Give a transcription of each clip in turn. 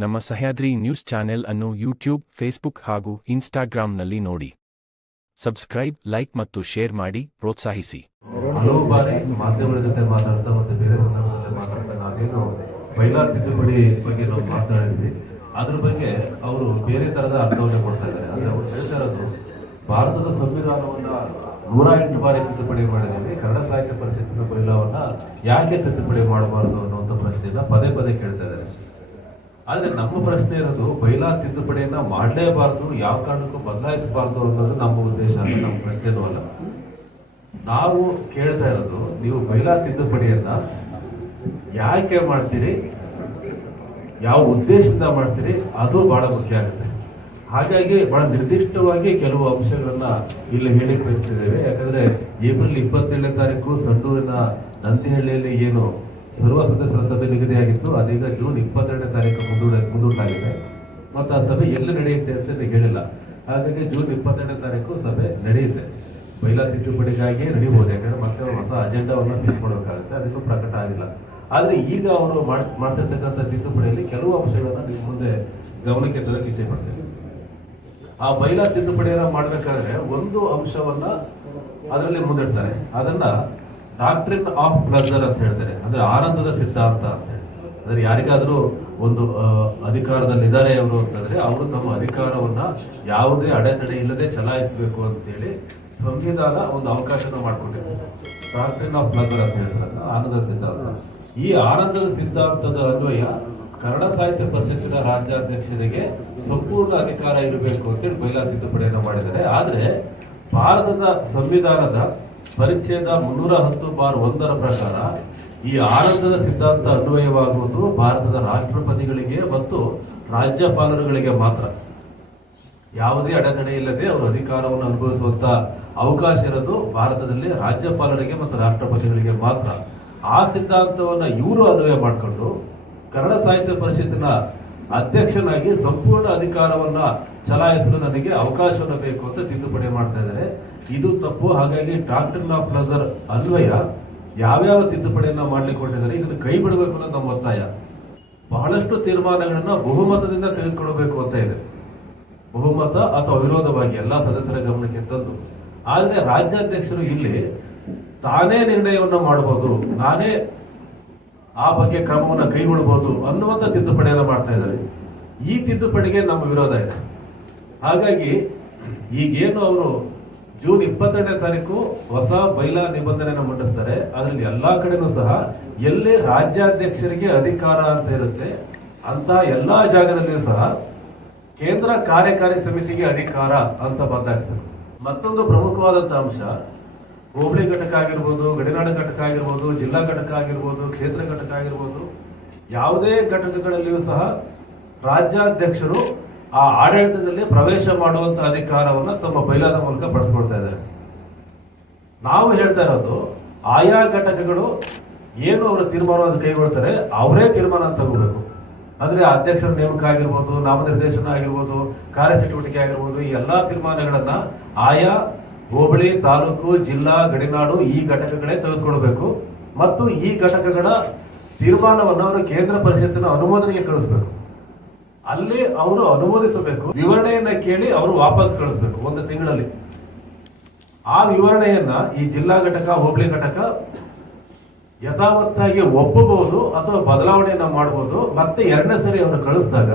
ನಮ್ಮ Sahyadri news channel ಅನ್ನು YouTube, Facebook ಹಾಗೂ ಇನ್ಸ್ಟಾಗ್ರಾಂನಲ್ಲಿ ನೋಡಿ. ಸಬ್ಸ್ಕ್ರೈಬ್, ಲೈಕ್ ಮತ್ತು ಶೇರ್ ಮಾಡಿ ಪ್ರೋತ್ಸಾಹಿಸಿ. ಹಲವು ಬಾರಿ ಮಾಧ್ಯಮಗಳ ಜೊತೆ ಮಾತಾಡ್ತಾ ಮತ್ತೆ ಬೇರೆ ಸಂದರ್ಭದಲ್ಲಿ ಮಾತಾಡ್ತಾ ನಾವೇನು ಬೈಲಾ ತಿದ್ದುಪಡಿ ಬಗ್ಗೆ ನಾವು ಮಾತಾಡಿದ್ವಿ, ಅದ್ರ ಬಗ್ಗೆ ಅವರು ಬೇರೆ ತರದ ಅರ್ಥವನ್ನು ಕೊಡ್ತಾ ಇದ್ದಾರೆ. ಅಂದ್ರೆ ಅವರು ಹೇಳ್ತಾ ಇರೋದು, ಭಾರತದ ಸಂವಿಧಾನವನ್ನ 108 ಬಾರಿ ತಿದ್ದುಪಡಿ ಮಾಡಿದ್ದೀವಿ, ಕನ್ನಡ ಸಾಹಿತ್ಯ ಪರಿಷತ್ತಿನ ಬೈಲಾವನ್ನ ಯಾಕೆ ತಿದ್ದುಪಡಿ ಮಾಡಬಾರದು ಅನ್ನುವಂಥ ಪ್ರಶ್ನೆಯನ್ನ ಪದೇ ಪದೇ ಕೇಳ್ತಾ ಇದ್ದಾರೆ. ಆದ್ರೆ ನಮ್ಮ ಪ್ರಶ್ನೆ ಇರೋದು, ಬೈಲಾ ತಿದ್ದುಪಡಿಯನ್ನ ಮಾಡಲೇಬಾರದು, ಯಾವ ಕಾರಣಕ್ಕೂ ಬದಲಾಯಿಸಬಾರದು ಅನ್ನೋದು ನಮ್ಮ ಉದ್ದೇಶ ಅಲ್ಲ, ನಮ್ಮ ಪ್ರಶ್ನೆನೂ ಅಲ್ಲ. ನಾವು ಕೇಳ್ತಾ ಇರೋದು, ನೀವು ಬೈಲಾ ತಿದ್ದುಪಡಿಯನ್ನ ಯಾಕೆ ಮಾಡ್ತೀರಿ, ಯಾವ ಉದ್ದೇಶದಿಂದ ಮಾಡ್ತೀರಿ, ಅದು ಬಹಳ ಮುಖ್ಯ ಆಗುತ್ತೆ. ಹಾಗಾಗಿ ಬಹಳ ನಿರ್ದಿಷ್ಟವಾಗಿ ಕೆಲವು ಅಂಶಗಳನ್ನ ಇಲ್ಲಿ ಹೇಳಿ ಬಯಸ್ತಿದ್ದೇವೆ. ಯಾಕಂದ್ರೆ ಏಪ್ರಿಲ್ 27ನೇ ತಾರೀಕು ಸಂಡೂರಿನ ನಂದಿಹಳ್ಳಿಯಲ್ಲಿ ಏನು ಸರ್ವ ಸದಸ್ಯರ ಸಭೆ ನಿಗದಿಯಾಗಿತ್ತು, ಅದೀಗ ಜೂನ್ 22ನೇ ತಾರೀಕು ಮುಂದೂಡಲಾಗಿದೆ. ಮತ್ತು ಆ ಸಭೆ ಎಲ್ಲಿ ನಡೆಯುತ್ತೆ ಅಂತ ಹೇಳಿಲ್ಲ. ಹಾಗಾಗಿ ಜೂನ್ 22ನೇ ತಾರೀಕು ಸಭೆ ನಡೆಯುತ್ತೆ. ಬೈಲಾ ತಿದ್ದುಪಡಿಗಾಗಿ ನಡೀಬಹುದು, ಯಾಕಂದ್ರೆ ಮತ್ತೆ ಹೊಸ ಅಜೆಂಡಾವನ್ನು ಫಿಕ್ಸ್ ಮಾಡಬೇಕಾಗುತ್ತೆ, ಅದಕ್ಕೂ ಪ್ರಕಟ ಆಗಿಲ್ಲ. ಆದ್ರೆ ಈಗ ಅವರು ಮಾಡ್ತಿರ್ತಕ್ಕಂಥ ತಿದ್ದುಪಡಿಯಲ್ಲಿ ಕೆಲವು ಅಂಶಗಳನ್ನ ನಿಮ್ಮ ಮುಂದೆ ಗಮನಕ್ಕೆ ತರಕ್ಕೆ ಇಚ್ಛೆ ಪಡ್ತೇವೆ. ಆ ಬೈಲಾ ತಿದ್ದುಪಡಿಯನ್ನ ಮಾಡ್ಬೇಕಾದ್ರೆ ಒಂದು ಅಂಶವನ್ನ ಅದರಲ್ಲಿ ಮುಂದಿಡ್ತಾರೆ, ಅದನ್ನ ಡಾಕ್ಟ್ರಿನ್ ಆಫ್ ಪ್ಲೆಜರ್ ಅಂತ ಹೇಳ್ತಾರೆ. ಅಂದ್ರೆ ಆನಂದದ ಸಿದ್ಧಾಂತ ಅಂತ ಹೇಳಿ. ಅಂದ್ರೆ ಯಾರಿಗಾದ್ರೂ ಒಂದು ಅಧಿಕಾರದಲ್ಲಿದ್ದಾರೆ ಅವರು ಅಂತಂದ್ರೆ ಅವರು ತಮ್ಮ ಅಧಿಕಾರವನ್ನ ಯಾವುದೇ ಅಡೆತಡೆ ಇಲ್ಲದೆ ಚಲಾಯಿಸಬೇಕು ಅಂತೇಳಿ ಸಂವಿಧಾನ ಒಂದು ಅವಕಾಶನ ಮಾಡ್ಕೊಂಡಿದೆ. ಡಾಕ್ಟ್ರಿನ್ ಆಫ್ ಪ್ಲೆಜರ್ ಅಂತ ಹೇಳ್ತಾರೆ, ಆನಂದದ ಸಿದ್ಧಾಂತ. ಈ ಆನಂದದ ಸಿದ್ಧಾಂತದ ಅನ್ವಯ ಕನ್ನಡ ಸಾಹಿತ್ಯ ಪರಿಷತ್ತಿನ ರಾಜ್ಯಾಧ್ಯಕ್ಷರಿಗೆ ಸಂಪೂರ್ಣ ಅಧಿಕಾರ ಇರಬೇಕು ಅಂತೇಳಿ ಬೈಲಾ ತಿದ್ದುಪಡಿಯನ್ನು ಮಾಡಿದ್ದಾರೆ. ಆದ್ರೆ ಭಾರತದ ಸಂವಿಧಾನದ ಪರಿಚ್ಛೇದ 310(1) ಪ್ರಕಾರ ಈ ಆನಂದದ ಸಿದ್ಧಾಂತ ಅನ್ವಯವಾಗುವುದು ಭಾರತದ ರಾಷ್ಟ್ರಪತಿಗಳಿಗೆ ಮತ್ತು ರಾಜ್ಯಪಾಲರುಗಳಿಗೆ ಮಾತ್ರ. ಯಾವುದೇ ಅಡೆತಡೆ ಇಲ್ಲದೆ ಅವರು ಅಧಿಕಾರವನ್ನು ಅನುಭವಿಸುವಂತ ಅವಕಾಶ ಇರೋದು ಭಾರತದಲ್ಲಿ ರಾಜ್ಯಪಾಲರಿಗೆ ಮತ್ತು ರಾಷ್ಟ್ರಪತಿಗಳಿಗೆ ಮಾತ್ರ. ಆ ಸಿದ್ಧಾಂತವನ್ನ ಇವರು ಅನ್ವಯ ಮಾಡಿಕೊಂಡು ಕನ್ನಡ ಸಾಹಿತ್ಯ ಪರಿಷತ್ತಿನ ಅಧ್ಯಕ್ಷನಾಗಿ ಸಂಪೂರ್ಣ ಅಧಿಕಾರವನ್ನ ಚಲಾಯಿಸಲು ನನಗೆ ಅವಕಾಶವನ್ನು ಬೇಕು ಅಂತ ತಿದ್ದುಪಡಿ ಮಾಡ್ತಾ ಇದ್ದಾರೆ. ಇದು ತಪ್ಪು. ಹಾಗಾಗಿ ಡಾಕ್ಟ್ರಿನ್ ಆಫ್ ಪ್ಲೆಜರ್ ಅನ್ವಯ ಯಾವ್ಯಾವ ತಿದ್ದುಪಡಿಯನ್ನ ಮಾಡ್ಲಿಕ್ಕೆ ಹೊರಟಿದ್ದಾರೆ, ಇದನ್ನು ಕೈ ಬಿಡಬೇಕು ಅನ್ನೋದು ನಮ್ಮ ಒತ್ತಾಯ. ಬಹಳಷ್ಟು ತೀರ್ಮಾನಗಳನ್ನ ಬಹುಮತದಿಂದ ತೆಗೆದುಕೊಳ್ಬೇಕು ಅಂತ ಇದೆ, ಬಹುಮತ ಅಥವಾ ಅವಿರೋಧವಾಗಿ ಎಲ್ಲಾ ಸದಸ್ಯರ ಗಮನಕ್ಕೆ ತಂದು. ಆದ್ರೆ ರಾಜ್ಯಾಧ್ಯಕ್ಷರು ಇಲ್ಲಿ ತಾನೇ ನಿರ್ಣಯವನ್ನು ಮಾಡಬಹುದು, ನಾನೇ ಆ ಬಗ್ಗೆ ಕ್ರಮವನ್ನು ಕೈಗೊಳ್ಳಬಹುದು ಅನ್ನುವಂಥ ತಿದ್ದುಪಡಿಯನ್ನು ಮಾಡ್ತಾ ಇದ್ದಾರೆ. ಈ ತಿದ್ದುಪಡಿಗೆ ನಮ್ಮ ವಿರೋಧ ಇದೆ. ಹಾಗಾಗಿ ಈಗೇನು ಅವರು ಜೂನ್ 22ನೇ ತಾರೀಕು ಹೊಸ ಬೈಲಾ ನಿಬಂಧನೆಯನ್ನು ಮಂಡಿಸ್ತಾರೆ, ಅದರಲ್ಲಿ ಎಲ್ಲಾ ಕಡೆನೂ ಸಹ ಎಲ್ಲಿ ರಾಜ್ಯಾಧ್ಯಕ್ಷರಿಗೆ ಅಧಿಕಾರ ಅಂತ ಇರುತ್ತೆ ಅಂತ ಎಲ್ಲಾ ಜಾಗದಲ್ಲಿಯೂ ಸಹ ಕೇಂದ್ರ ಕಾರ್ಯಕಾರಿ ಸಮಿತಿಗೆ ಅಧಿಕಾರ ಅಂತ ಬದಲಾಯಿಸಬೇಕು. ಮತ್ತೊಂದು ಪ್ರಮುಖವಾದಂತಹ ಅಂಶ, ಹೋಬಳಿ ಘಟಕ ಆಗಿರ್ಬೋದು, ಗಡಿನಾಡ ಘಟಕ ಆಗಿರ್ಬೋದು, ಜಿಲ್ಲಾ ಘಟಕ ಆಗಿರ್ಬೋದು, ಕ್ಷೇತ್ರ ಘಟಕ ಆಗಿರ್ಬೋದು, ಯಾವುದೇ ಘಟಕಗಳಲ್ಲಿಯೂ ಸಹ ರಾಜ್ಯಾಧ್ಯಕ್ಷರು ಆ ಆಡಳಿತದಲ್ಲಿ ಪ್ರವೇಶ ಮಾಡುವಂತ ಅಧಿಕಾರವನ್ನು ತಮ್ಮ ಬೈಲಾದ ಮೂಲಕ ಪಡೆದುಕೊಳ್ತಾ ಇದ್ದಾರೆ. ನಾವು ಹೇಳ್ತಾ ಇರೋದು, ಆಯಾ ಘಟಕಗಳು ಏನು ಅವರ ತೀರ್ಮಾನವನ್ನು ಕೈಗೊಳ್ತಾರೆ ಅವರೇ ತೀರ್ಮಾನ ತಗೋಬೇಕು. ಅಂದ್ರೆ ಅಧ್ಯಕ್ಷರ ನೇಮಕ ಆಗಿರ್ಬೋದು, ನಾಮನಿರ್ದೇಶನ ಆಗಿರ್ಬೋದು, ಕಾರ್ಯಚಟುವಟಿಕೆ ಆಗಿರ್ಬೋದು, ಈ ಎಲ್ಲಾ ತೀರ್ಮಾನಗಳನ್ನ ಆಯಾ ಹೋಬಳಿ, ತಾಲೂಕು, ಜಿಲ್ಲಾ, ಗಡಿನಾಡು ಈ ಘಟಕಗಳೇ ತೆಗೆದುಕೊಳ್ಬೇಕು. ಮತ್ತು ಈ ಘಟಕಗಳ ತೀರ್ಮಾನವನ್ನು ಅವರು ಕೇಂದ್ರ ಪರಿಷತ್ತಿನ ಅನುಮೋದನೆಗೆ ಕಳಿಸ್ಬೇಕು. ಅಲ್ಲಿ ಅವರು ಅನುಮೋದಿಸಬೇಕು, ವಿವರಣೆಯನ್ನ ಕೇಳಿ ಅವರು ವಾಪಸ್ ಕಳಿಸ್ಬೇಕು 1 ತಿಂಗಳಲ್ಲಿ. ಆ ವಿವರಣೆಯನ್ನ ಈ ಜಿಲ್ಲಾ ಘಟಕ, ಹೋಬಳಿ ಘಟಕ ಯಥಾವತ್ತಾಗಿ ಒಪ್ಪಬಹುದು ಅಥವಾ ಬದಲಾವಣೆಯನ್ನ ಮಾಡಬಹುದು. ಮತ್ತೆ 2ನೇ ಸರಿ ಅವರು ಕಳಿಸಿದಾಗ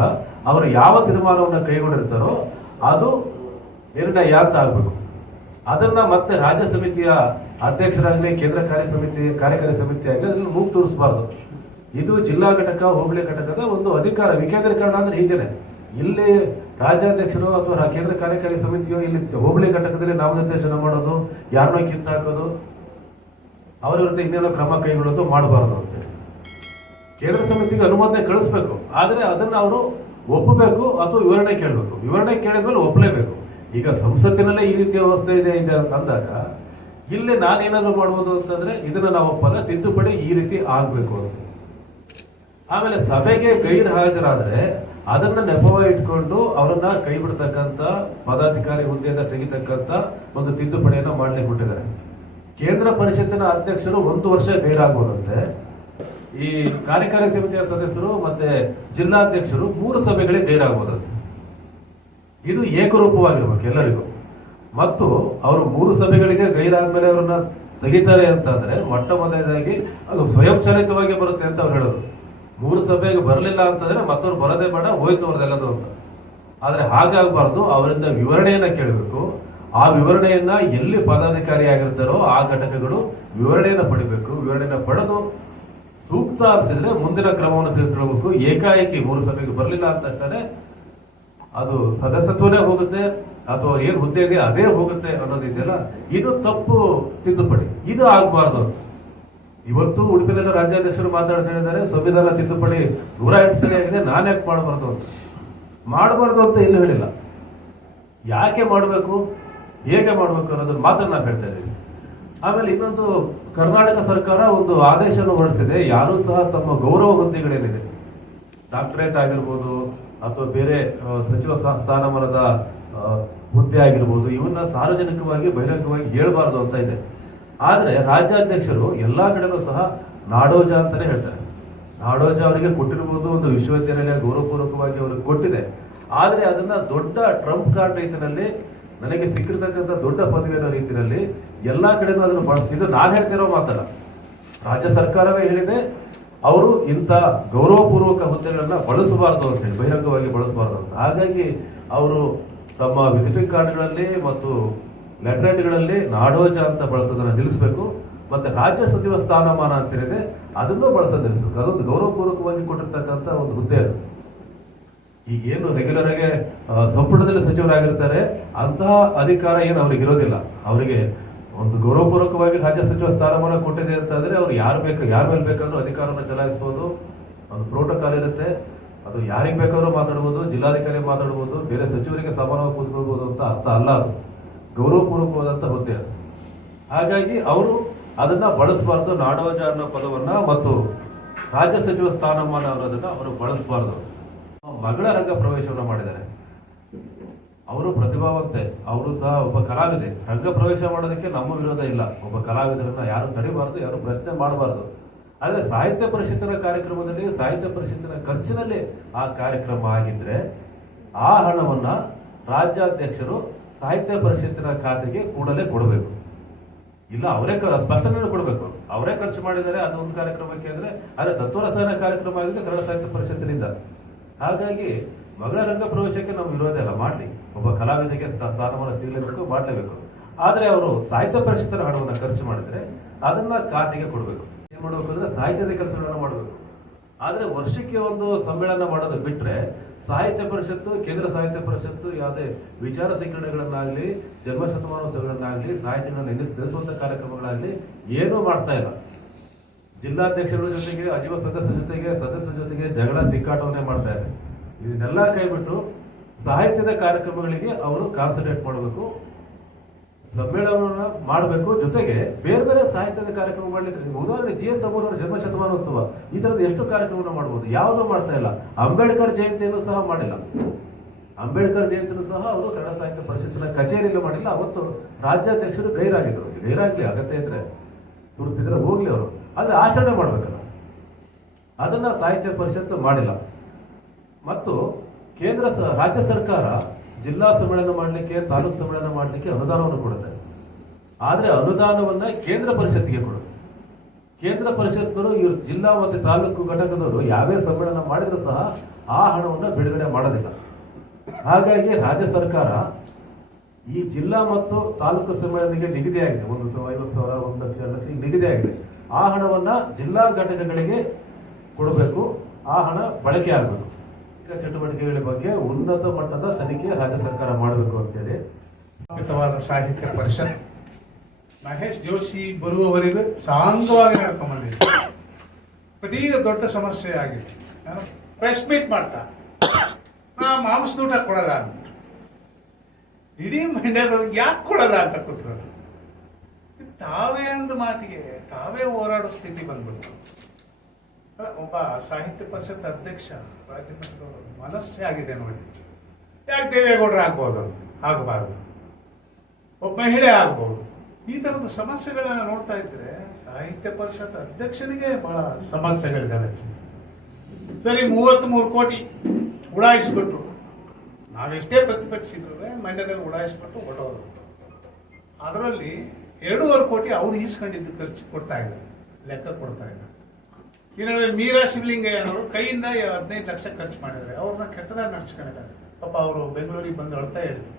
ಅವರು ಯಾವ ತೀರ್ಮಾನವನ್ನು ಕೈಗೊಂಡಿರ್ತಾರೋ ಅದು ನಿರ್ಣಯ ಅಂತ ಆಗ್ಬೇಕು. ಅದನ್ನ ಮತ್ತೆ ರಾಜ್ಯ ಸಮಿತಿಯ ಅಧ್ಯಕ್ಷರಾಗಲಿ, ಕೇಂದ್ರ ಕಾರ್ಯಕಾರಿ ಸಮಿತಿ ಆಗಲಿ ಅದನ್ನು ಮೂಗು ತೋರಿಸಬಾರ್ದು. ಇದು ಜಿಲ್ಲಾ ಘಟಕ, ಹೋಬಳಿ ಘಟಕದ ಒಂದು ಅಧಿಕಾರ ವಿಕೇಂದ್ರೀಕರಣ. ಅಂದ್ರೆ ಹೀಗೇನೆ ಇಲ್ಲಿ ರಾಜ್ಯಾಧ್ಯಕ್ಷರು ಅಥವಾ ಕೇಂದ್ರ ಕಾರ್ಯಕಾರಿ ಸಮಿತಿಯು ಇಲ್ಲಿ ಹೋಬಳಿ ಘಟಕದಲ್ಲಿ ನಾಮನಿರ್ದೇಶನ ಮಾಡೋದು, ಯಾರನ್ನೋ ಕಿತ್ತಾಕೋದು, ಅವರ ವಿರುದ್ಧ ಇನ್ನೇನೋ ಕ್ರಮ ಕೈಗೊಳ್ಳೋದು ಮಾಡಬಾರದು ಅಂತ ಕೇಂದ್ರ ಸಮಿತಿಗೆ ಅನುಮೋದನೆ ಕಳಿಸ್ಬೇಕು. ಆದ್ರೆ ಅದನ್ನ ಅವರು ಒಪ್ಪಬೇಕು ಅಥವಾ ವಿವರಣೆ ಕೇಳಬೇಕು. ವಿವರಣೆ ಕೇಳಿದ್ಮೇಲೆ ಒಪ್ಪಲೇಬೇಕು. ಈಗ ಸಂಸತ್ತಿನಲ್ಲೇ ಈ ರೀತಿಯ ವ್ಯವಸ್ಥೆ ಇದೆ ಅಂದಾಗ ಇಲ್ಲಿ ನಾನೇನಾದ್ರೂ ಮಾಡ್ಬೋದು ಅಂತಂದ್ರೆ ಇದನ್ನ ನಾವು ಒಪ್ಪಲ್ಲ, ತಿದ್ದುಪಡಿ ಈ ರೀತಿ ಆಗ್ಬೇಕು ಅಂತ. ಆಮೇಲೆ ಸಭೆಗೆ ಗೈರು ಹಾಜರಾದ್ರೆ ಅದನ್ನ ನೆಪವಾಗಿ ಇಟ್ಕೊಂಡು ಅವರನ್ನ ಕೈ ಬಿಡ್ತಕ್ಕಂಥ, ಪದಾಧಿಕಾರಿ ಹುದ್ದೆಯಿಂದ ತೆಗಿತಕ್ಕಂಥ ಒಂದು ತಿದ್ದುಪಡಿಯನ್ನ ಮಾಡ್ಲಿಕ್ಕೆ ಬಿಟ್ಟಿದ್ದಾರೆ. ಕೇಂದ್ರ ಪರಿಷತ್ತಿನ ಅಧ್ಯಕ್ಷರು 1 ವರ್ಷ ಗೈರಾಗಬಹುದಂತೆ. ಈ ಕಾರ್ಯಕಾರಿ ಸಮಿತಿಯ ಸದಸ್ಯರು ಮತ್ತೆ ಜಿಲ್ಲಾಧ್ಯಕ್ಷರು 3 ಸಭೆಗಳಿಗೆ ಗೈರಾಗಬಹುದಂತೆ. ಇದು ಏಕರೂಪವಾಗಿರ್ಬೇಕು ಎಲ್ಲರಿಗೂ. ಮತ್ತು ಅವರು 3 ಸಭೆಗಳಿಗೆ ಗೈರಾದ್ಮೇಲೆ ಅವ್ರನ್ನ ತೆಗಿತಾರೆ ಅಂತಂದ್ರೆ ಮೊಟ್ಟ ಮೊದಲನೇದಾಗಿ ಅದು ಸ್ವಯಂ ಚಾಲಿತವಾಗಿ ಬರುತ್ತೆ ಅಂತ ಅವ್ರು ಹೇಳೋದು. 3 ಸಭೆಗೆ ಬರಲಿಲ್ಲ ಅಂತಂದ್ರೆ ಮತ್ತವ್ರು ಬರೋದೇ ಬೇಡ, ಹೋಯ್ತು ಅವ್ರದ್ದೆಲ್ಲದು ಅಂತ. ಆದ್ರೆ ಹಾಗಾಗಬಾರ್ದು. ಅವರಿಂದ ವಿವರಣೆಯನ್ನ ಕೇಳಬೇಕು. ಆ ವಿವರಣೆಯನ್ನ ಎಲ್ಲಿ ಪದಾಧಿಕಾರಿ ಆಗಿರ್ತಾರೋ ಆ ಘಟಕಗಳು ವಿವರಣೆಯನ್ನ ಪಡಿಬೇಕು. ವಿವರಣೆಯನ್ನ ಪಡೆದು ಸೂಕ್ತ ಅನಿಸಿದ್ರೆ ಮುಂದಿನ ಕ್ರಮವನ್ನು ತೆಗೆದುಕೊಳ್ಬೇಕು. ಏಕಾಏಕಿ 3 ಸಭೆಗೆ ಬರಲಿಲ್ಲ ಅಂತ ತಕ್ಷಣ ಅದು ಸದಸ್ಯತ್ವನೇ ಹೋಗುತ್ತೆ ಅಥವಾ ಏನ್ ಹುದ್ದೆ ಇದೆ ಅದೇ ಹೋಗುತ್ತೆ ಅನ್ನೋದಿದೆಯಲ್ಲ, ಇದು ತಪ್ಪು ತಿದ್ದುಪಡಿ. ಇದು ಆಗಬಾರ್ದು ಅಂತ ಇವತ್ತು ಉಡುಪಿನ ರಾಜ್ಯಾಧ್ಯಕ್ಷರು ಮಾತಾಡ್ತಾ ಹೇಳಿದ್ದಾರೆ. ಸಂವಿಧಾನ ತಿದ್ದುಪಡಿ 108 ಸಲ ಆಗಿದೆ, ನಾನ್ಯಾಕೆ ಮಾಡಬಾರ್ದು ಅಂತ. ಮಾಡಬಾರ್ದು ಅಂತ ಎಲ್ಲೂ ಹೇಳಿಲ್ಲ. ಯಾಕೆ ಮಾಡಬೇಕು, ಹೇಗೆ ಮಾಡಬೇಕು ಅನ್ನೋದನ್ನ ಮಾತ್ರ ನಾವು ಹೇಳ್ತಾ ಇದ್ದೀವಿ. ಆಮೇಲೆ ಇನ್ನೊಂದು, ಕರ್ನಾಟಕ ಸರ್ಕಾರ ಒಂದು ಆದೇಶವನ್ನು ಹೊರಡಿಸಿದೆ. ಯಾರೂ ಸಹ ತಮ್ಮ ಗೌರವ ಹುದ್ದೆಗಳೇನಿದೆ, ಡಾಕ್ಟರೇಟ್ ಆಗಿರ್ಬೋದು ಅಥವಾ ಬೇರೆ ಸಚಿವ ಸ್ಥಾನಮಾನದ ಹುದ್ದೆ ಆಗಿರ್ಬೋದು, ಇವನ್ನ ಸಾರ್ವಜನಿಕವಾಗಿ ಬಹಿರಂಗವಾಗಿ ಹೇಳ್ಬಾರ್ದು ಅಂತ ಇದೆ. ಆದ್ರೆ ರಾಜ್ಯಾಧ್ಯಕ್ಷರು ಎಲ್ಲಾ ಕಡೆನೂ ಸಹ ನಾಡೋಜ ಅಂತಾನೆ ಹೇಳ್ತಾರೆ. ನಾಡೋಜ ಅವರಿಗೆ ಕೊಟ್ಟಿರ್ಬೋದು, ಒಂದು ವಿಶ್ವವಿದ್ಯಾನಿಲಯ ಗೌರವಪೂರ್ವಕವಾಗಿ ಅವರಿಗೆ ಕೊಟ್ಟಿದೆ. ಆದ್ರೆ ಅದನ್ನ ದೊಡ್ಡ ಟ್ರಂಪ್ ಕಾರ್ಡ್ ರೀತಿಯಲ್ಲಿ, ನನಗೆ ಸಿಕ್ಕಿರ್ತಕ್ಕಂಥ ದೊಡ್ಡ ಪದವಿಯ ರೀತಿಯಲ್ಲಿ ಎಲ್ಲಾ ಕಡೆನೂ ಅದನ್ನು ಬಳಸ್ತಿದ್ದು. ನಾನು ಹೇಳ್ತಿರೋ ಮಾತಲ್ಲ, ರಾಜ್ಯ ಸರ್ಕಾರವೇ ಹೇಳಿದೆ ಅವರು ಇಂಥ ಗೌರವಪೂರ್ವಕ ಹುದ್ದೆಗಳನ್ನ ಬಳಸಬಾರದು ಅಂತ ಹೇಳಿ, ಬಹಿರಂಗವಾಗಿ ಬಳಸಬಾರದು ಅಂತ. ಹಾಗಾಗಿ ಅವರು ತಮ್ಮ ವಿಸಿಟಿಂಗ್ ಕಾರ್ಡ್ಗಳಲ್ಲಿ ಮತ್ತು ಲೆಟರೇಟ್ಗಳಲ್ಲಿ ನಾಡೋಜ ಅಂತ ಬಳಸೋದನ್ನ ನಿಲ್ಲಿಸಬೇಕು. ಮತ್ತೆ ರಾಜ್ಯ ಸಚಿವ ಸ್ಥಾನಮಾನ ಅಂತೇನಿದೆ ಅದನ್ನು ಬಳಸೋದು ನಿಲ್ಲಿಸಬೇಕು. ಅದೊಂದು ಗೌರವಪೂರ್ವಕವಾಗಿ ಕೊಟ್ಟಿರ್ತಕ್ಕಂಥ ಒಂದು ಹುದ್ದೆ ಅದು. ಈಗೇನು ರೆಗ್ಯುಲರ್ ಆಗಿ ಸಂಪುಟದಲ್ಲಿ ಸಚಿವರಾಗಿರ್ತಾರೆ ಅಂತಹ ಅಧಿಕಾರ ಏನು ಅವ್ರಿಗೆ ಇರೋದಿಲ್ಲ. ಅವರಿಗೆ ಒಂದು ಗೌರವಪೂರ್ವಕವಾಗಿ ರಾಜ್ಯ ಸಚಿವ ಸ್ಥಾನಮಾನ ಕೊಟ್ಟಿದೆ ಅಂತಂದ್ರೆ ಅವ್ರು ಯಾರ ಮೇಲೆ ಬೇಕಾದ್ರೂ ಅಧಿಕಾರವನ್ನು ಚಲಾಯಿಸಬಹುದು. ಒಂದು ಪ್ರೋಟೋಕಾಲ್ ಇರುತ್ತೆ, ಅದು ಯಾರಿಗೆ ಬೇಕಾದ್ರೂ ಮಾತಾಡ್ಬೋದು, ಜಿಲ್ಲಾಧಿಕಾರಿ ಮಾತಾಡ್ಬೋದು, ಬೇರೆ ಸಚಿವರಿಗೆ ಸಮಾನವಾಗಿ ಕೂತ್ಕೊಳ್ಬಹುದು ಅಂತ ಅರ್ಥ ಅಲ್ಲ. ಅದು ಗೌರವಪೂರ್ವಕವಾದಂತ ಹುದ್ದೆ ಅದು. ಹಾಗಾಗಿ ಅವರು ಅದನ್ನ ಬಳಸಬಾರ್ದು. ನಾಡೋಜ ಅನ್ನೋ ಪದವನ್ನ ಮತ್ತು ರಾಜ್ಯ ಸಚಿವ ಸ್ಥಾನಮಾನ ಅನ್ನೋದನ್ನ ಅವರು ಬಳಸಬಾರ್ದು. ಮಗಳ ರಂಗ ಪ್ರವೇಶವನ್ನ ಮಾಡಿದ್ದಾರೆ. ಅವರು ಪ್ರತಿಭಾವಂತೆ, ಅವರು ಸಹ ಒಬ್ಬ ಕಲಾವಿದೆ. ರಂಗ ಪ್ರವೇಶ ಮಾಡೋದಕ್ಕೆ ನಮ್ಮ ವಿರೋಧ ಇಲ್ಲ. ಒಬ್ಬ ಕಲಾವಿದರನ್ನ ಯಾರು ತಡಿಬಾರ್ದು, ಯಾರು ಪ್ರಶ್ನೆ ಮಾಡಬಾರ್ದು. ಆದ್ರೆ ಸಾಹಿತ್ಯ ಪರಿಷತ್ತಿನ ಕಾರ್ಯಕ್ರಮದಲ್ಲಿ, ಸಾಹಿತ್ಯ ಪರಿಷತ್ತಿನ ಖರ್ಚಿನಲ್ಲಿ ಆ ಕಾರ್ಯಕ್ರಮ ಆಗಿದ್ರೆ ಆ ಹಣವನ್ನ ರಾಜ್ಯಾಧ್ಯಕ್ಷರು ಸಾಹಿತ್ಯ ಪರಿಷತ್ತಿನ ಖಾತೆಗೆ ಕೂಡಲೇ ಕೊಡಬೇಕು. ಇಲ್ಲ ಅವರೇ ಸ್ಪಷ್ಟನೆ ಕೊಡಬೇಕು. ಅವರೇ ಖರ್ಚು ಮಾಡಿದರೆ ಅದು ಒಂದು ಕಾರ್ಯಕ್ರಮಕ್ಕೆ ಅಂದ್ರೆ ಅದೇ ತತ್ವರಸಾಯನ ಕಾರ್ಯಕ್ರಮ ಆಗಿದೆ ಕನ್ನಡ ಸಾಹಿತ್ಯ ಪರಿಷತ್ತಿನಿಂದ. ಹಾಗಾಗಿ ಮಗಳ ರಂಗ ಪ್ರವೇಶಕ್ಕೆ ನಾವು ವಿರೋಧ ಇಲ್ಲ, ಮಾಡ್ಲಿ. ಒಬ್ಬ ಕಲಾವಿದರಿಗೆ ಸ್ಥಾನಮಾನ ಸಿಗಲೇಬೇಕು, ಮಾಡಲೇಬೇಕು. ಆದ್ರೆ ಅವರು ಸಾಹಿತ್ಯ ಪರಿಷತ್ತಿನ ಹಣವನ್ನು ಖರ್ಚು ಮಾಡಿದ್ರೆ ಅದನ್ನ ಖಾತೆಗೆ ಕೊಡಬೇಕು. ಏನ್ ಮಾಡಬೇಕು ಅಂದ್ರೆ ಸಾಹಿತ್ಯದ ಕೆಲಸಗಳನ್ನ ಮಾಡಬೇಕು. ಆದ್ರೆ ವರ್ಷಕ್ಕೆ ಒಂದು ಸಮ್ಮೇಳನ ಮಾಡೋದು ಬಿಟ್ರೆ ಸಾಹಿತ್ಯ ಪರಿಷತ್ತು, ಕೇಂದ್ರ ಸಾಹಿತ್ಯ ಪರಿಷತ್ತು ಯಾವುದೇ ವಿಚಾರ ಸಂಕಿರಣಗಳನ್ನಾಗ್ಲಿ, ಜನ್ಮ ಶತಮಾನೋತ್ಸವಗಳನ್ನಾಗ್ಲಿ, ಸಾಹಿತ್ಯಗಳನ್ನ ನೆನೆಸುವಂತ ಕಾರ್ಯಕ್ರಮಗಳಾಗ್ಲಿ ಏನೂ ಮಾಡ್ತಾ ಇಲ್ಲ. ಜಿಲ್ಲಾಧ್ಯಕ್ಷರ ಜೊತೆಗೆ, ಅಜೀವ ಸದಸ್ಯರ ಜೊತೆಗೆ ಜಗಳ ದಿಕ್ಕಾಟವನ್ನೇ ಮಾಡ್ತಾ ಇದೆ. ಇದನ್ನೆಲ್ಲ ಕೈಬಿಟ್ಟು ಸಾಹಿತ್ಯದ ಕಾರ್ಯಕ್ರಮಗಳಿಗೆ ಅವರು ಕಾನ್ಸಂಟ್ರೇಟ್ ಮಾಡಬೇಕು, ಸಮ್ಮೇಳನವನ್ನ ಮಾಡಬೇಕು. ಜೊತೆಗೆ ಬೇರೆ ಬೇರೆ ಸಾಹಿತ್ಯದ ಕಾರ್ಯಕ್ರಮ ಮಾಡ್ಲಿಕ್ಕೆ, ಉದಾಹರಣೆ GS ಅಮ್ಮನವರ ಜನ್ಮ ಶತಮಾನೋತ್ಸವ, ಈ ತರದ ಎಷ್ಟು ಕಾರ್ಯಕ್ರಮವನ್ನು ಮಾಡಬಹುದು, ಯಾವುದೂ ಮಾಡ್ತಾ ಇಲ್ಲ. ಅಂಬೇಡ್ಕರ್ ಜಯಂತಿಯನ್ನು ಸಹ ಮಾಡಿಲ್ಲ. ಅಂಬೇಡ್ಕರ್ ಜಯಂತಿಯನ್ನು ಸಹ ಅವರು ಕನ್ನಡ ಸಾಹಿತ್ಯ ಪರಿಷತ್ತಿನ ಕಚೇರಿಯಲ್ಲಿ ಮಾಡಿಲ್ಲ. ಅವತ್ತು ರಾಜ್ಯಾಧ್ಯಕ್ಷರು ಗೈರಾಗಿದ್ರು. ಗೈರಾಗ್ಲಿ, ಅಗತ್ಯ ಇದ್ರೆ ತುರ್ತಿದ್ರೆ ಹೋಗ್ಲಿ ಅವರು, ಆದ್ರೆ ಆಚರಣೆ ಮಾಡ್ಬೇಕಲ್ಲ. ಅದನ್ನ ಸಾಹಿತ್ಯ ಪರಿಷತ್ತು ಮಾಡಿಲ್ಲ. ಮತ್ತು ರಾಜ್ಯ ಸರ್ಕಾರ ಜಿಲ್ಲಾ ಸಮ್ಮೇಳನ ಮಾಡಲಿಕ್ಕೆ, ತಾಲೂಕು ಸಮ್ಮೇಳನ ಮಾಡಲಿಕ್ಕೆ ಅನುದಾನವನ್ನು ಕೊಡುತ್ತೆ. ಆದ್ರೆ ಅನುದಾನವನ್ನ ಕೇಂದ್ರ ಪರಿಷತ್ತಿಗೆ ಕೊಡುತ್ತೆ. ಕೇಂದ್ರ ಪರಿಷತ್ನವರು ಇವರು ಜಿಲ್ಲಾ ಮತ್ತು ತಾಲೂಕು ಘಟಕದವರು ಯಾವೇ ಸಮ್ಮೇಳನ ಮಾಡಿದ್ರು ಸಹ ಆ ಹಣವನ್ನು ಬಿಡುಗಡೆ ಮಾಡೋದಿಲ್ಲ. ಹಾಗಾಗಿ ರಾಜ್ಯ ಸರ್ಕಾರ ಈ ಜಿಲ್ಲಾ ಮತ್ತು ತಾಲೂಕು ಸಮ್ಮೇಳನಕ್ಕೆ ನಿಗದಿಯಾಗಿದೆ 150,000, 1 ಲಕ್ಷ ನಿಗದಿಯಾಗಿದೆ. ಆ ಹಣವನ್ನ ಜಿಲ್ಲಾ ಘಟಕಗಳಿಗೆ ಕೊಡಬೇಕು. ಆ ಹಣ ಬಳಕೆ ಆಗಬೇಕು. ಚಟುವಟಿಕೆಗಳ ಬಗ್ಗೆ ಉನ್ನತ ಮಟ್ಟದ ತನಿಖೆ ರಾಜ್ಯ ಸರ್ಕಾರ ಮಾಡಬೇಕು ಅಂತೇಳಿ ಸ್ಥಾಪಿತವಾದ ಸಾಹಿತ್ಯ ಪರಿಷತ್ ಮಹೇಶ್ ಜೋಶಿ ಬರುವವರೆಗೂ ಸಾಂಗವಾಗಿ ನಡ್ಕೊಂಡ್ ಬಂದಿದೆ. ಬಟ್ ಈಗ ದೊಡ್ಡ ಸಮಸ್ಯೆ ಆಗಿದೆ. ನಾನು ಪ್ರೆಸ್ ಮೀಟ್ ಮಾಡ್ತಾ ನಾ ಮಾಂಸದೂಟ ಕೊಡಲ್ಲ ಅಂತ, ಇಡೀ ಮಂಡ್ಯದವ್ರಿಗೆ ಯಾಕೆ ಕೊಡಲ್ಲ ಅಂತ ಕೊಟ್ಟರು. ತಾವೇ ಅಂದ ಮಾತಿಗೆ ತಾವೇ ಹೋರಾಡೋ ಸ್ಥಿತಿ ಬಂದ್ಬಿಡ್ತು. ಒಬ್ಬ ಸಾಹಿತ್ಯ ಪರಿಷತ್ ಅಧ್ಯಕ್ಷ ರಾಜ್ಯಮಟ್ಟದವರು ಮನಸ್ಸೇ ಆಗಿದೆ ನೋಡಿ. ಯಾಕೆ ದೇವೇಗೌಡರು ಆಗ್ಬೋದು, ಆಗಬಾರ್ದು. ಒಬ್ಬ ಮಹಿಳೆ ಆಗ್ಬೋದು, ಈ ತರದ ಸಮಸ್ಯೆಗಳನ್ನ ನೋಡ್ತಾ ಇದ್ರೆ ಸಾಹಿತ್ಯ ಪರಿಷತ್ ಅಧ್ಯಕ್ಷನಿಗೆ ಬಹಳ ಸಮಸ್ಯೆಗಳಿದ್ದಾವೆ. ಸರಿ, 33 ಕೋಟಿ ಉಡಾಯಿಸ್ಬಿಟ್ರು. ನಾವೆಷ್ಟೇ ಪ್ರತಿಭಟಿಸಿದ್ರು ಮಂಡ್ಯದಲ್ಲಿ ಉಡಾಯಿಸ್ಬಿಟ್ಟು ಹೊರಟೋರು. ಅದರಲ್ಲಿ 2.5 ಕೋಟಿ ಅವ್ರು ಈಸ್ಕೊಂಡಿದ್ದು ಖರ್ಚು ಕೊಡ್ತಾ ಇದ್ದಾರೆ, ಲೆಕ್ಕ ಕೊಡ್ತಾ ಇಲ್ಲ. ಈ ನಡುವೆ ಮೀರಾ ಶಿವಲಿಂಗಯ್ಯ ಅನ್ನೋರು ಕೈಯಿಂದ 15 ಲಕ್ಷ ಖರ್ಚು ಮಾಡಿದ್ದಾರೆ. ಅವ್ರನ್ನ ಕೆಟ್ಟದಾಗಿ ನಡ್ಸ್ಕೊಂಡಿದ್ದಾರೆ. ಪಾಪ ಅವರು ಬೆಂಗಳೂರಿಗೆ ಬಂದು ಅಳ್ತಾ ಹೇಳಿದ್ರು,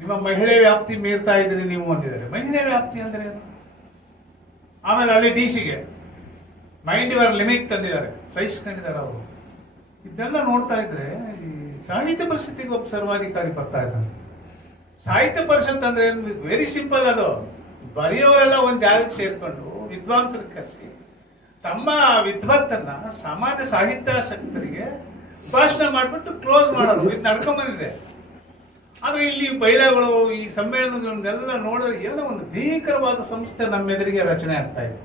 ನಿಮ್ಮ ಮಹಿಳೆ ವ್ಯಾಪ್ತಿ ಮೀರ್ತಾ ಇದ್ರಿ ನೀವು ಅಂದಿದ್ದಾರೆ. ಮಹಿಳೆ ವ್ಯಾಪ್ತಿ ಅಂದ್ರೆ ಏನು? ಆಮೇಲೆ ಅಲ್ಲಿ ಡಿಸಿಗೆ ಮೈಂಡ್ ಯುವರ್ ಲಿಮಿಟ್ ತಂದಿದ್ದಾರೆ, ಸಹಿಸ್ಕೊಂಡಿದ್ದಾರೆ ಅವರು. ಇದೆಲ್ಲ ನೋಡ್ತಾ ಇದ್ರೆ ಈ ಸಾಹಿತ್ಯ ಪರಿಷತ್ತಿಗೆ ಒಬ್ಬ ಸರ್ವಾಧಿಕಾರಿ ಬರ್ತಾ ಇದ್ದಾನೆ. ಸಾಹಿತ್ಯ ಪರಿಷತ್ ಅಂದ್ರೆ ವೆರಿ ಸಿಂಪಲ್. ಅದು ಬರೆಯೋರೆಲ್ಲ ಒಂದ್ ಜಾಗಕ್ಕೆ ಸೇರ್ಕೊಂಡು ವಿದ್ವಾಂಸರಿಗೆ ಕರೆಸಿ ತಮ್ಮ ವಿದ್ವತ್ತನ್ನ ಸಾಮಾನ್ಯ ಸಾಹಿತ್ಯಾಸಕ್ತರಿಗೆ ಭಾಷಣ ಮಾಡ್ಬಿಟ್ಟು ಕ್ಲೋಸ್ ಮಾಡೋದು ಇದು ನಡ್ಕೊಂಡ್ ಬಂದಿದೆ. ಆದ್ರೆ ಇಲ್ಲಿ ಬೈರಾಗಳು, ಈ ಸಮ್ಮೇಳನಗಳನ್ನೆಲ್ಲ ನೋಡಿದ್ರೆ ಏನೋ ಒಂದು ಭೀಕರವಾದ ಸಂಸ್ಥೆ ನಮ್ಮ ಎದುರಿಗೆ ರಚನೆ ಆಗ್ತಾ ಇದೆ.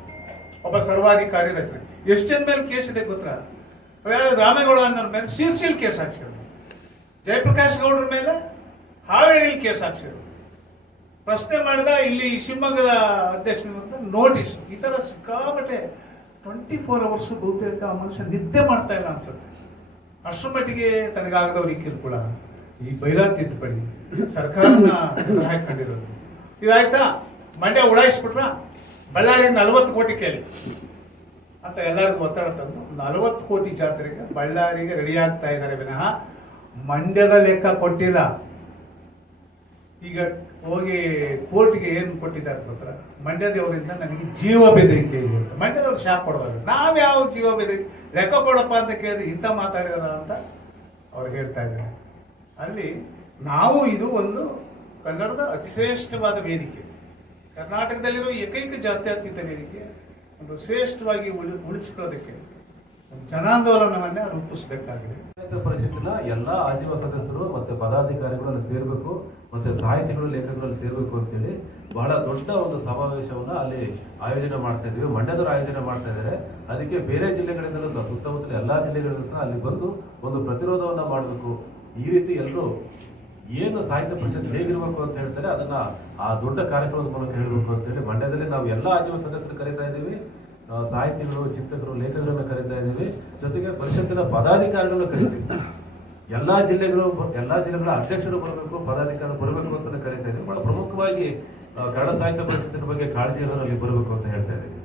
ಒಬ್ಬ ಸರ್ವಾಧಿಕಾರಿ ರಚನೆ. ಎಷ್ಟು ಜನ ಮೇಲೆ ಕೇಸ್ ಇದೆ ಗೊತ್ತಾ? ಯಾರು ರಾಮೇಗೌಡ ಅನ್ನೋರ ಮೇಲೆ ಸಿರ್ಸಿಲ್ ಕೇಸ್ ಹಾಕ್ಸಿರೋದು, ಜಯಪ್ರಕಾಶ್ ಗೌಡ್ರ ಮೇಲೆ ಹಾವೇರಿಲಿ ಕೇಸ್ ಹಾಕ್ಸಿರೋದು, ಪ್ರಶ್ನೆ ಮಾಡಿದ ಇಲ್ಲಿ ಶಿವಮೊಗ್ಗದ ಅಧ್ಯಕ್ಷರ ನೋಟಿಸ್. ಈ ತರ ಸಿಕ್ಕಾಪಟ್ಟೆ 24 ಅವರ್ಸ್ ಬಹುತೇಕ ಆ ಮನುಷ್ಯ ನಿದ್ದೆ ಮಾಡ್ತಾ ಇಲ್ಲ ಅನ್ಸುತ್ತೆ. ಅಷ್ಟರ ಮಟ್ಟಿಗೆ ತನಗಾಗದವ್ರಿಗೆ ಕಿರುಕುಳ, ಈ ಬೈಲಾ ತಿದ್ದುಪಡಿ ಸರ್ಕಾರನ ಹಾಕೊಂಡಿರೋದು. ಇದಾಯ್ತಾ? ಮಂಡ್ಯ ಉಡಾಯಿಸ್ಬಿಟ್ರ, ಬಳ್ಳಾರಿಗೆ 40 ಕೋಟಿ ಕೇಳಿ ಅಂತ ಎಲ್ಲರಿಗೂ ಒತ್ತಡ ತಂದು 40 ಕೋಟಿ ಜಾತ್ರೆಗೆ ಬಳ್ಳಾರಿಗೆ ರೆಡಿ ಆಗ್ತಾ ಇದ್ದಾರೆ ವಿನಃ ಮಂಡ್ಯದ ಲೆಕ್ಕ ಕೊಟ್ಟಿಲ್ಲ. ಈಗ ಹೋಗಿ ಕೋರ್ಟ್ಗೆ ಏನು ಕೊಟ್ಟಿದ್ದಾರೆ ಗೊತ್ತಾ? ಮಂಡ್ಯದವರಿಂದ ನನಗೆ ಜೀವ ಬೆದರಿಕೆ ಇದೆ ಅಂತ. ಮಂಡ್ಯದವ್ರು ಶಾಕ್ ಕೊಡೋಲ್ಲ. ನಾವ್ ಯಾವ ಜೀವ ಬೆದರಿಕೆ ಲೆಕ್ಕ ಕೊಡಪ್ಪ ಅಂತ ಕೇಳಿದ್ರೆ ಇಂಥ ಮಾತಾಡಿದಾರ ಅಂತ ಅವ್ರು ಹೇಳ್ತಾ ಇದ್ದಾರೆ. ಅಲ್ಲಿ ನಾವು ಇದು ಒಂದು ಕನ್ನಡದ ಅತಿಶ್ರೇಷ್ಠವಾದ ವೇದಿಕೆ, ಕರ್ನಾಟಕದಲ್ಲಿರೋ ಏಕೈಕ ಜಾತ್ಯತೀತ ವೇದಿಕೆ, ಒಂದು ಶ್ರೇಷ್ಠವಾಗಿ ಉಳಿಸ್ಕೊಳ್ಳೋದಕ್ಕೆ ಒಂದು ಜನಾಂದೋಲನವನ್ನೇ ರೂಪಿಸಬೇಕಾಗಿದೆ. ಸಾಹಿತ್ಯ ಪರಿಷತ್ತಿನ ಎಲ್ಲಾ ಆಜೀವ ಸದಸ್ಯರು ಮತ್ತೆ ಪದಾಧಿಕಾರಿಗಳನ್ನು ಸೇರ್ಬೇಕು, ಮತ್ತೆ ಸಾಹಿತಿಗಳು ಲೇಖಕರಲ್ಲಿ ಸೇರ್ಬೇಕು ಅಂತೇಳಿ ಬಹಳ ದೊಡ್ಡ ಒಂದು ಸಮಾವೇಶವನ್ನ ಅಲ್ಲಿ ಆಯೋಜನೆ ಮಾಡ್ತಾ ಇದ್ವಿ. ಮಂಡ್ಯದವರು ಆಯೋಜನೆ ಮಾಡ್ತಾ ಇದ್ದಾರೆ. ಅದಕ್ಕೆ ಬೇರೆ ಜಿಲ್ಲೆಗಳಿಂದಲೂ ಸಹ, ಸುತ್ತಮುತ್ತಲ ಎಲ್ಲಾ ಜಿಲ್ಲೆಗಳಿಂದಲೂ ಸಹ ಅಲ್ಲಿ ಬಂದು ಒಂದು ಪ್ರತಿರೋಧವನ್ನ ಮಾಡಬೇಕು. ಈ ರೀತಿ ಎಲ್ಲರೂ ಏನು ಸಾಹಿತ್ಯ ಪರಿಷತ್ ಹೇಗಿರ್ಬೇಕು ಅಂತ ಹೇಳ್ತಾರೆ ಅದನ್ನ ಆ ದೊಡ್ಡ ಕಾರ್ಯಕ್ರಮದ ಮೂಲಕ ಹೇಳಬೇಕು ಅಂತ ಹೇಳಿ ಮಂಡ್ಯದಲ್ಲಿ ನಾವು ಎಲ್ಲಾ ಆಜೀವ ಸದಸ್ಯರು ಕರೀತಾ ಇದ್ದೀವಿ. ಸಾಹಿತಿಗಳು, ಚಿಂತಕರು, ಲೇಖಕರನ್ನ ಕರೀತಾ ಇದ್ದೀವಿ. ಜೊತೆಗೆ ಪರಿಷತ್ತಿನ ಪದಾಧಿಕಾರಿಗಳನ್ನು ಕರಿತೀವಿ. ಎಲ್ಲಾ ಜಿಲ್ಲೆಗಳ ಅಧ್ಯಕ್ಷರು ಬರಬೇಕು, ಪದಾಧಿಕಾರಿಗಳು ಬರಬೇಕು ಅಂತ ಕರೀತಾ ಇದ್ದೀವಿ. ಬಹಳ ಪ್ರಮುಖವಾಗಿ ಕನ್ನಡ ಸಾಹಿತ್ಯ ಪರಿಷತ್ತಿನ ಬಗ್ಗೆ ಕಾಳಜಿ ಅಲ್ಲಿ ಬರಬೇಕು ಅಂತ ಹೇಳ್ತಾ ಇದ್ದೀವಿ.